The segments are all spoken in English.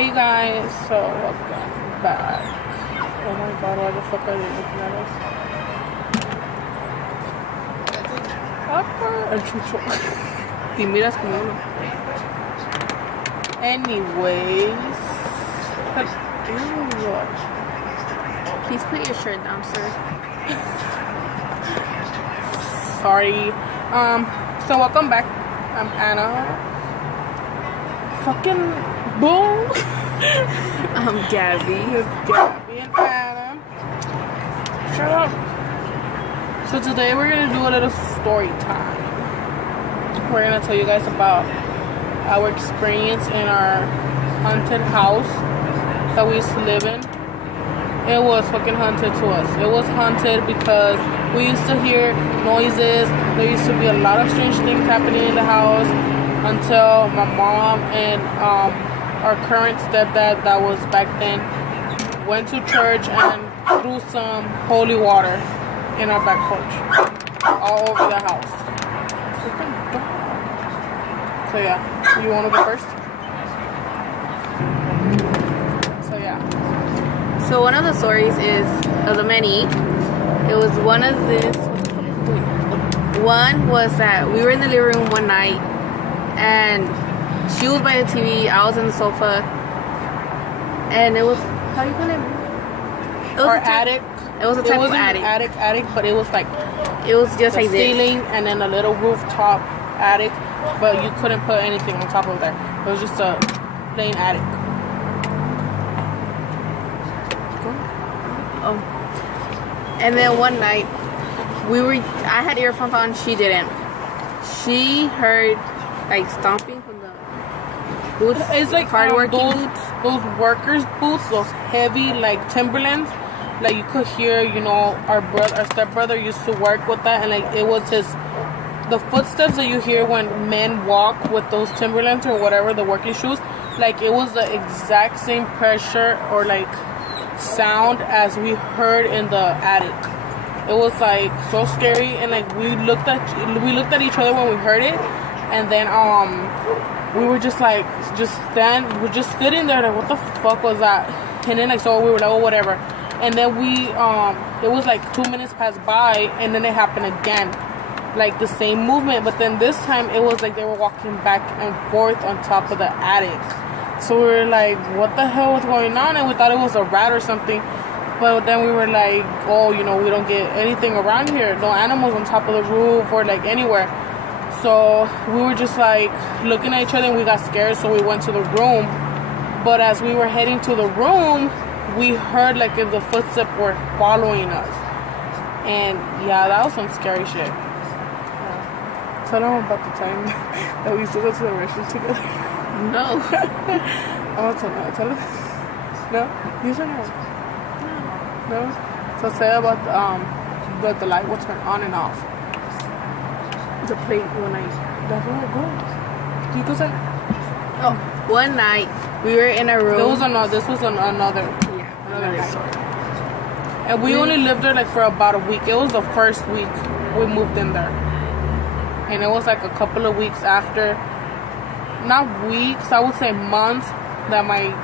Hey guys, so welcome back. Oh my god, why the fuck are they looking at us? Awkward. Chucho. Te miras como uno. Anyways. Ew. Please put your shirt down, sir. Sorry. So welcome back. I'm Anna. Fucking boom. I'm Gabby. It's Gabby and Anna. Shut up. So today we're gonna do a little story time. We're gonna tell you guys about our experience in our haunted house that we used to live in. It was fucking haunted to us. It was haunted because we used to hear noises. There used to be a lot of strange things happening in the house until my mom and our current stepdad that was back then went to church and threw some holy water in our back porch all over the house. So yeah, you want to go first? So yeah. So one of the stories is, of the many, it was one of this. One was that we were in the living room one night, and she was by the TV, I was on the sofa, and it was, how do you call it? It was Our a type, attic. It was a type of attic. Attic, but it was like It was just the like this. ceiling and then a little rooftop attic, but you couldn't put anything on top of there. It was just a plain attic. Oh. And then one night, I had earphones on, she didn't. She heard like stomping from the boots. It's like hardworking those, those workers' boots, those heavy like Timberlands. Like you could hear, you know, our stepbrother used to work with that, and like it was the footsteps that you hear when men walk with those Timberlands or whatever, the working shoes. Like it was the exact same pressure or like sound as we heard in the attic. It was like so scary, and like we looked at each other when we heard it, and then we were just like we're just sitting there like, what the fuck was that? And then like, so we were like, oh, whatever. And then it was like 2 minutes passed by, and then it happened again, like the same movement, but then this time it was like they were walking back and forth on top of the attic. So we were like, what the hell was going on? And we thought it was a rat or something. But then we were like, oh, you know, we don't get anything around here. No animals on top of the roof or like anywhere. So we were just like looking at each other, and we got scared. So we went to the room. But as we were heading to the room, we heard like if the footsteps were following us. And yeah, that was some scary shit. Yeah. Tell them about the time that we used to go to the restroom together. No. I want to tell them. No? You should know. No? So say about the light will turn on and off. The plate when that's where it goes. You could say. Oh, one night we were in a room. This was another Another story. And we only lived there like for about a week. It was the first week we moved in there. And it was like a couple of weeks after, not weeks, I would say months, that my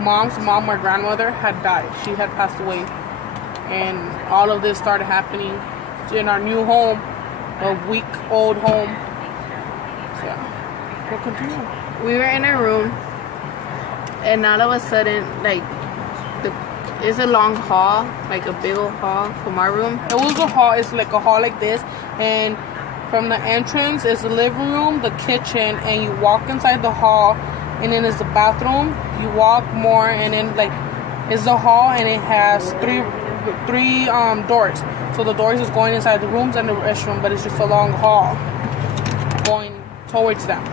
mom's mom, my grandmother, had died. She had passed away. And all of this started happening in our new home, a week-old home. So yeah, we'll continue. We were in a room, and all of a sudden, like, it's a long hall, like a big old hall from our room. It was a hall. It's like a hall like this, and from the entrance is the living room, the kitchen, and you walk inside the hall, and then it's the bathroom. You walk more, and then like it's the hall, and it has three doors. So the doors is going inside the rooms and the restroom, but it's just a long hall going towards them.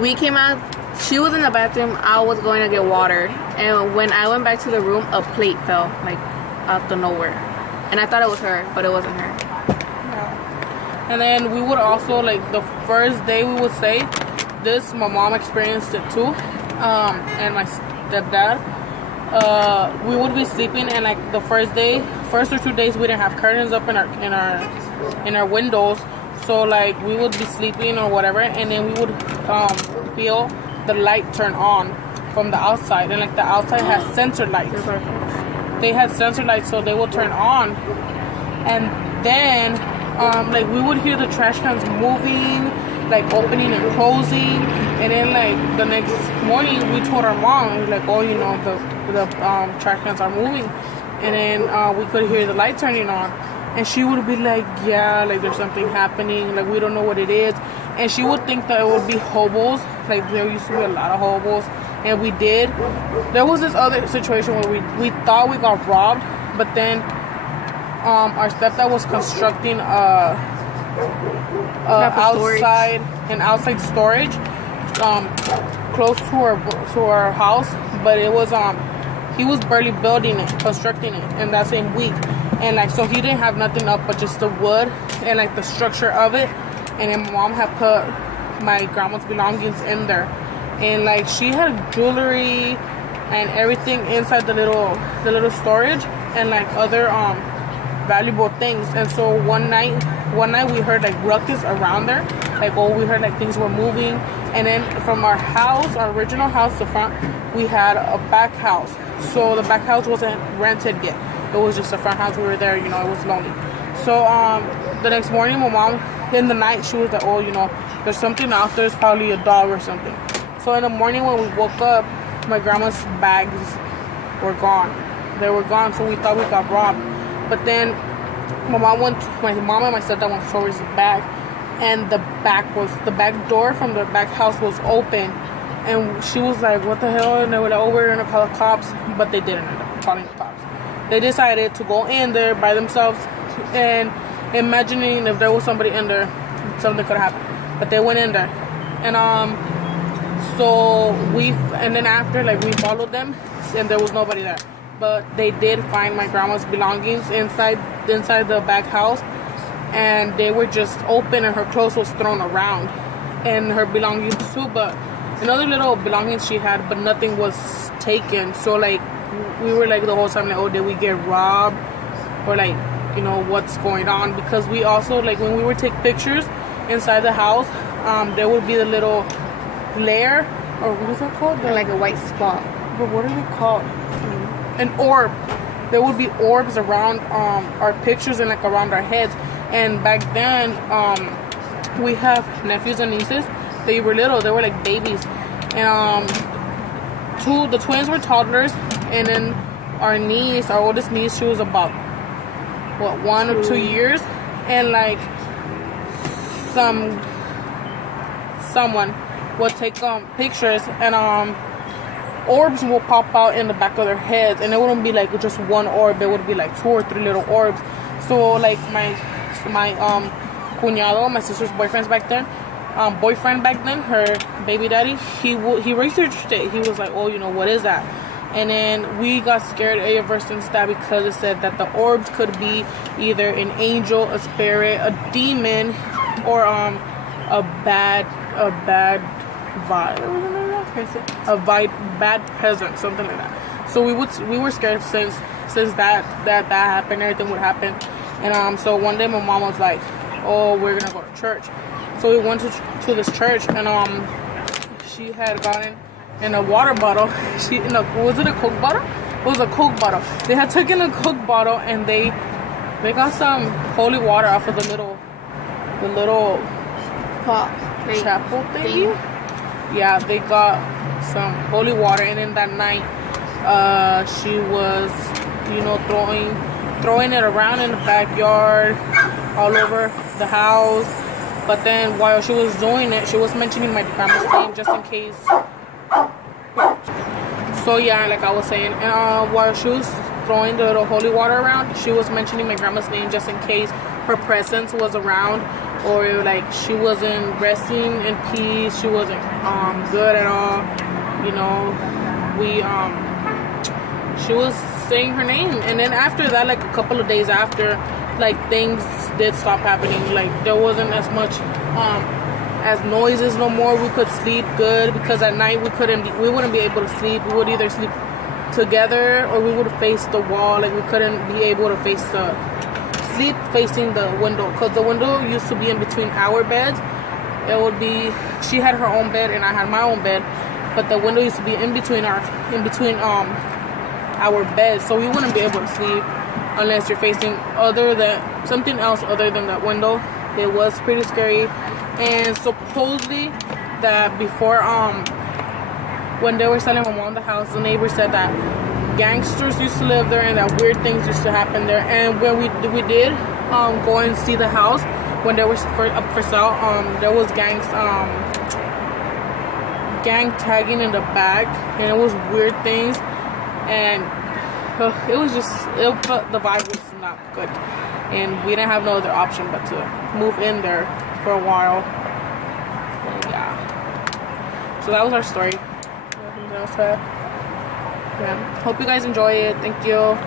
We came out. She was in the bathroom. I was going to get water, and when I went back to the room, a plate fell like out of nowhere, and I thought it was her, but it wasn't her. Yeah. And then we would also, like, the first day we would say this, my mom experienced it too, and my stepdad. We would be sleeping, and like the first or 2 days we didn't have curtains up in our windows. So like we would be sleeping or whatever, and then we would feel the light turn on from the outside, and like the outside has sensor lights. They had sensor lights, so they would turn on, and then like we would hear the trash cans moving, like opening and closing, and then like the next morning we told our mom, we were like, oh, you know, the trash cans are moving, and then we could hear the light turning on, and she would be like, yeah, like there's something happening, like we don't know what it is, and she would think that it would be hobos, like there used to be a lot of hobos, and we did. There was this other situation where we thought we got robbed, but then our stepdad was constructing outside storage close to our house, but it was he was barely building it, constructing it in that same week, and like so he didn't have nothing up but just the wood and like the structure of it, and then my mom had put my grandma's belongings in there, and like she had jewelry and everything inside the little storage, and like other valuable things. And so one night we heard like ruckus around there, like we heard like things were moving, and then from our house, our original house, the front, we had a back house. So the back house wasn't rented yet, it was just the front house. We were there, you know, it was lonely. So the next morning my mom, in the night, she was like, oh, you know, there's something out there, it's probably a dog or something. So in the morning when we woke up, my grandma's bags were gone. They were gone, so we thought we got robbed. But then my mom and my stepdad went towards the back, and the back door from the back house was open, and she was like, what the hell? And they were like, oh, we're gonna call the cops, but they didn't end up calling the cops. They decided to go in there by themselves and imagining if there was somebody in there, something could happen. But they went in there, and so and then after, like, we followed them, and there was nobody there. But they did find my grandma's belongings inside the back house, and they were just open, and her clothes was thrown around, and her belongings too, but another little belongings she had, but nothing was taken. So like we were like the whole time like, oh, did we get robbed, or like, you know, what's going on? Because we also, like, when we would take pictures inside the house, there would be the little glare, or what is that called? Like a white spot. But what are they called? An orb. There would be orbs around our pictures and like around our heads. And back then, we have nephews and nieces. They were little. They were like babies. And the twins were toddlers, and then our oldest niece, she was about 1 or 2 years, and like someone would take pictures, and orbs will pop out in the back of their heads, and it wouldn't be like just one orb, it would be like 2 or 3 little orbs. So like my cuñado, my sister's boyfriend back then, her baby daddy, he researched it. He was like, oh, you know, what is that? And then we got scared ever since that, because it said that the orbs could be either an angel, a spirit, a demon, or a bad bad peasant, something like that. So we were scared since that happened, everything would happen. And so one day my mom was like, oh, we're gonna go to church. So we went to this church, and she had gotten in a water bottle. Was it a Coke bottle? It was a Coke bottle. They had taken a Coke bottle, and they got some holy water off of the little pot chapel thingy. Yeah, they got some holy water, and then that night, she was, you know, throwing it around in the backyard, all over the house. But then while she was doing it, she was mentioning my grandma's name just in case. So yeah, like I was saying, and while she was throwing the little holy water around, she was mentioning my grandma's name just in case her presence was around, or like she wasn't resting in peace, she wasn't good at all, you know. She was saying her name, and then after that, like a couple of days after, like things did stop happening. Like there wasn't as much as noises no more. We could sleep good, because at night we wouldn't be able to sleep. We would either sleep together or we would face the wall. Like we couldn't be able to face the sleep facing the window, because the window used to be in between our beds. It would be, she had her own bed and I had my own bed, but the window used to be in between our beds, so we wouldn't be able to sleep unless you're facing something else other than that window. It was pretty scary. And supposedly that before when they were selling my mom the house, the neighbor said that gangsters used to live there and that weird things used to happen there. And when we did go and see the house when they were up for sale, there was gang tagging in the back, and it was weird things, and it was just the vibe was not good, and we didn't have no other option but to move in there for a while. And yeah, so that was our story. Yeah, hope you guys enjoy it. Thank you.